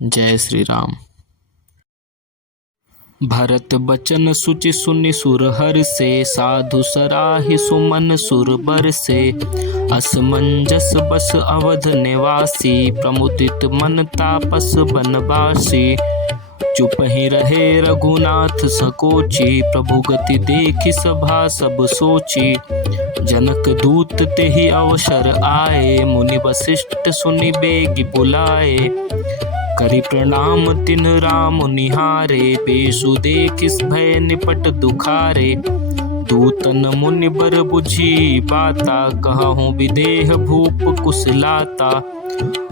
जय श्री राम। भरत बचन सुचि सुनि सुर हर से, साधु सराहि सुमन सुर बर से। असमंजस बस अवध निवासी, प्रमुदित मन तापस बनवासी। चुप ही रहे रघुनाथ सकोची, प्रभु गति देखि सभा सब सोची। जनक दूत तेहि अवसर आए, मुनि वशिष्ठ सुनि बेगी बुलाए। करि प्रणाम तिन राम निहारे, बेसु देखिस भय निपट दुखारे। दूतन मुनि बर बुझी बाता, कहूँ विदेह भूप कुशलाता।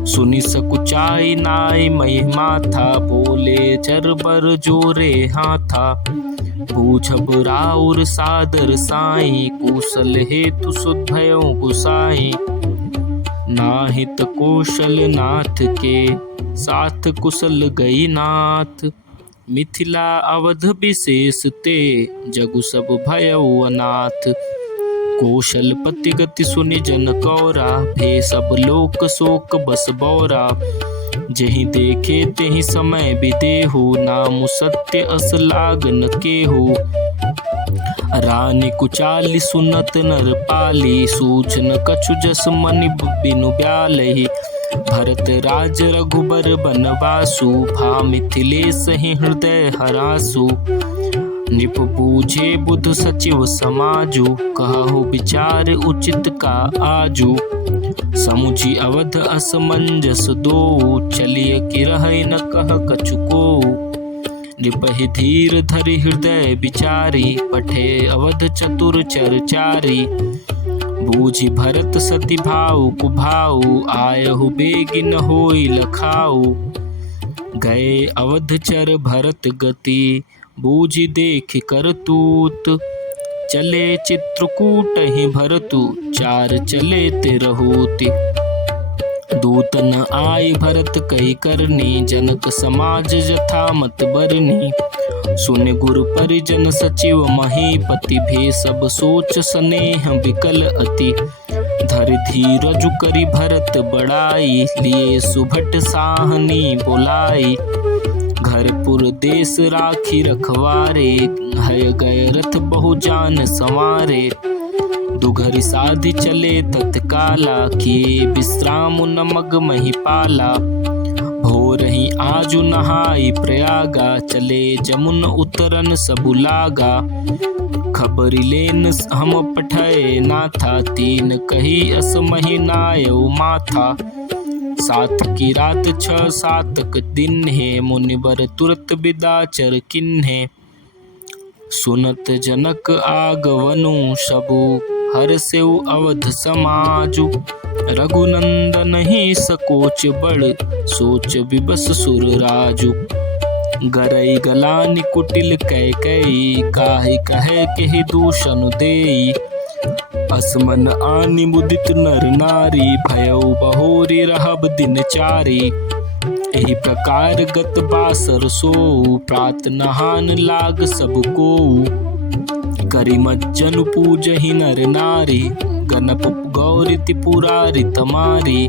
सुनि सकुचाई नाई महिमा था, बोले चर बर जोरे हाथा। बूझब राउर सादर साई, कुशल हेतु सुध भयो गुसाई। नाहित कौशल नाथ के, साथ कुशल गई नाथ। मिथिला अवध विशेष ते, जगु सब भयउ अनाथ। कौशल पति गति सुनि जन कौरा, भे सब लोक शोक बस बौरा। जहि देखे तेहि समय विदेहु, नाम सत्य अस लाग न केहू। रानी कुचाली सुनत नर पाली, सूचन कछु जस मनि बिनु ब्यालहि। भरत राज रघुबर बनवासु, भा मिथिलेश ही हृदय हरासु। निप बूझे बुध सचिव समाजु, कहु विचार उचित का आजु। समुझि अवध असमंजस दो, चलिय कि रहै न कह कछु कोउ। निपहि धीर धरि हृदय विचारी, पठे अवध चतुर चरचारी। बूझि भरत सति भाऊ कुभाऊ, आयहु बेगी न होई लखाऊ। गए अवध चर भरत गति, बूझि देखि करतूत। चले चित्रकूट ही भरतु, चार चले तिरहूति। दूतन आई भरत कई करनी, जनक समाज जथा मत बरनी। सुन गुरु परिजन सचिव महीपति, भे सब सोच स्नेह विकल अति। धरि धीरजु करि भरत बड़ाई, लिए सुभट साहनी बुलाई। घरपुर देश राखी रखवारे, हय गय रथ बहु जान संवारे। दुघरि साधि चले तत्काला, किए विश्राम न मग महिपाला। भोर ही आजु नहाई प्रयागा, चले जमुन उतरन सबु लागा। खबरि लेन हम पठय नाथा, तीन कही अस महीनायउ माथा। सात की रात 6 सातक दिन है, मुनिबर तुरत बिदा चर किन्हे। सुनत जनक आगवनु सबु, हर्षेउ अवध समाजु। रघुनंदन ही सकोच बड़, सोच विबस सुर राजु। गरई गलानि कुटिल कैकई, काहि कहे केहि दूषण देई। असमन आनि मुदित नर नारी, भयउ बहोरी रहब दिनचारी। एहि प्रकार गत बासर सोऊ, प्रात नहान लाग सब कोऊ। करि मज्जन पूजहि नर नारी, गणप गौरी त्रिपुरारी तमारी।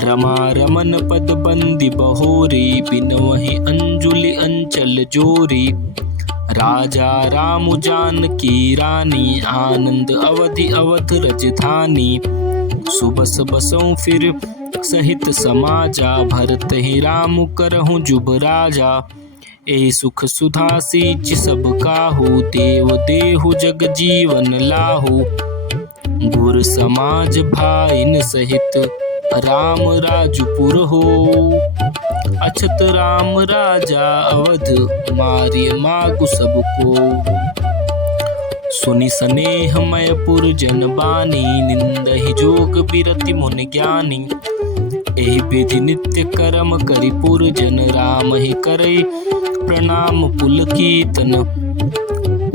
रमा रमन पद बंदी बहोरी, बिनवहि अंजुलि अंचल जोरी। राजा राम जानकी रानी, आनंद अवधि अवध रजधानी। सुबस बसऊं फिर सहित समाजा, भरत ही राम करहूँ जुब राजा। एहि सुख सुधा सींच सब काहू, देव देहु जग जीवन लाहू। गुर समाज भाइन सहित, राम राजपुर हो। अछत राम राजा अवध, मारिय मागु सबको। सुनि स्नेह मय पुरजन बानी, निंदहि जोग बिरति मुनि ज्ञानी। एहि विधि नित्य कर्म करि पुरजन, राम ही करई प्रणाम पुलकीतन।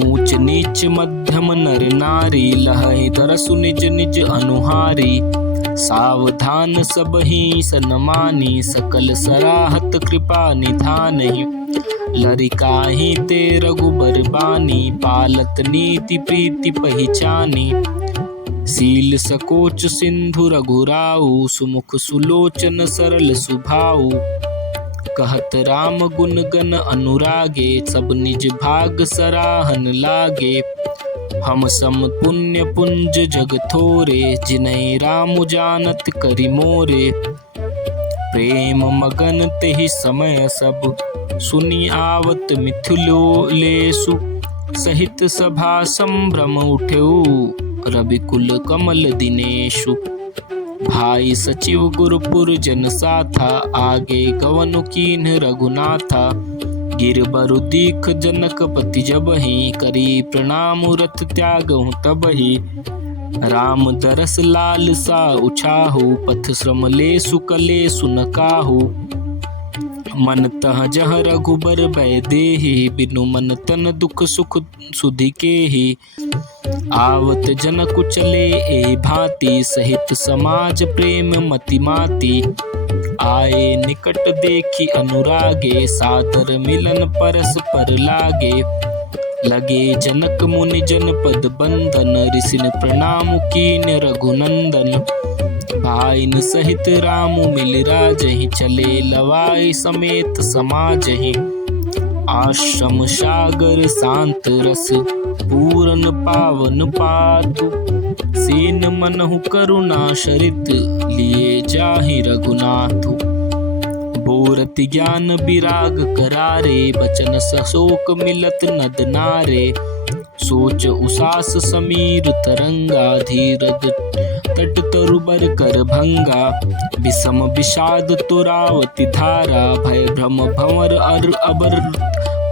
ऊंच नीच मध्यम नर नारी, लहहि दरसु निज निज अनुहारी। सावधान सबहि सन्मानी, सकल सराहत कृपा निधानहि। लरिकाहि ते रघुबर बानी, पालत नीति प्रीति पहिचानी। सील सकोच सिंधु रघुराऊ, सुमुख सुलोचन सरल सुभाऊ। कहत राम गुण गण अनुरागे, सब निज भाग सराहन लागे। हम सम पुण्य पुंज जग थोरे, जिन्हें राम जानत करि मोरे। प्रेम मगन तेहि समय सब, सुनि आवत मिथिलेषु। सहित सभा संभ्रम उठेउ, रविकुल कमल दिनेषु। भाई सचिव गुरुपुर जन साथा, आगे गवनु कीन्ह रघुनाथा। गिरबरु दीख जनकपति जबहि, करी प्रणाम रथ त्यागहु तबहि। राम दरस लालसा उछाहु, पथ श्रम लेसु कलेसु न काहू। मन तह जह रघुबर बै देहि, बिनु मन तन दुख सुख सुधि केहि। आवत जनकु चले ए भांति, सहित समाज प्रेम मति माति। आए निकट देखी अनुरागे, सादर मिलन परस्पर लागे। लगे जनक मुनि जन पद बंदन, ऋषिन प्रणाम कीन रघुनंदन। भाइन सहित राम मिल राजहि, चले लवाई समेत समाजहि। आश्रम सागर शांत रस, पूरन पावन पातु। सेन मनहु करुणा सरित, लिए जाहि रघुनाथु। बोरत ज्ञान विराग करारे, बचन सशोक मिलत नद नारे। सोच उसास समीर तरंगा, धीरज तट तरुबर कर भंगा। विषम विषाद तुरावति धारा, भय भ्रम भंवर अबर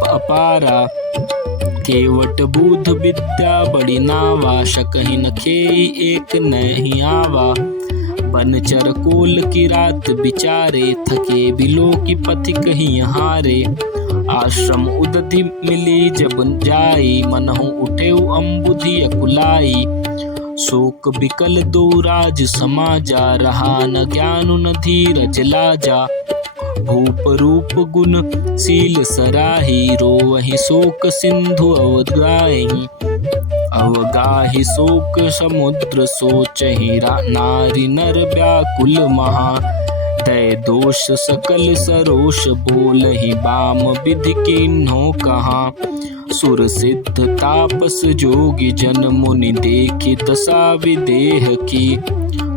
अपारा। केवट बूध विद्या बड़ी नावा, शकहि न खेई एक नहीं आवा। बनचर कोल की रात बिचारे, थके बिलो की पथिक ही हारे। आश्रम उदधि मिली जब जाई, मनहु उठेउ अम्बुधि अकुलाई। शोक बिकल दो राज समाजा, रहा न ज्ञानु न धीरज लाजा। भूप रूप गुण शील सराही, रोवहि शोक सिंधु अवगाहि। अवगाहि शोक समुद्र सोचहि, नारी नर व्याकुल महा। दय दोष सकल सरोष बोलहि, बाम विधि कीन्हो कहाँ। सुर सिद्ध तापस जोगी जन, मुनि देखि दशा विदेह की।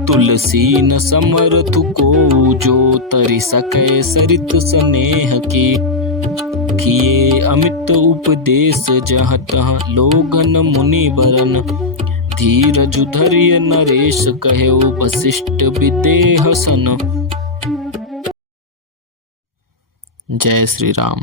तुलसी न समरथु को, जो तरि सकै सरित स्नेह की। किए अमित उपदेश जहाँ तहाँ, लोगन मुनि बरन। धीरजु धर्य नरेश, कहेउ वशिष्ठ विदेह सन। जय श्री राम।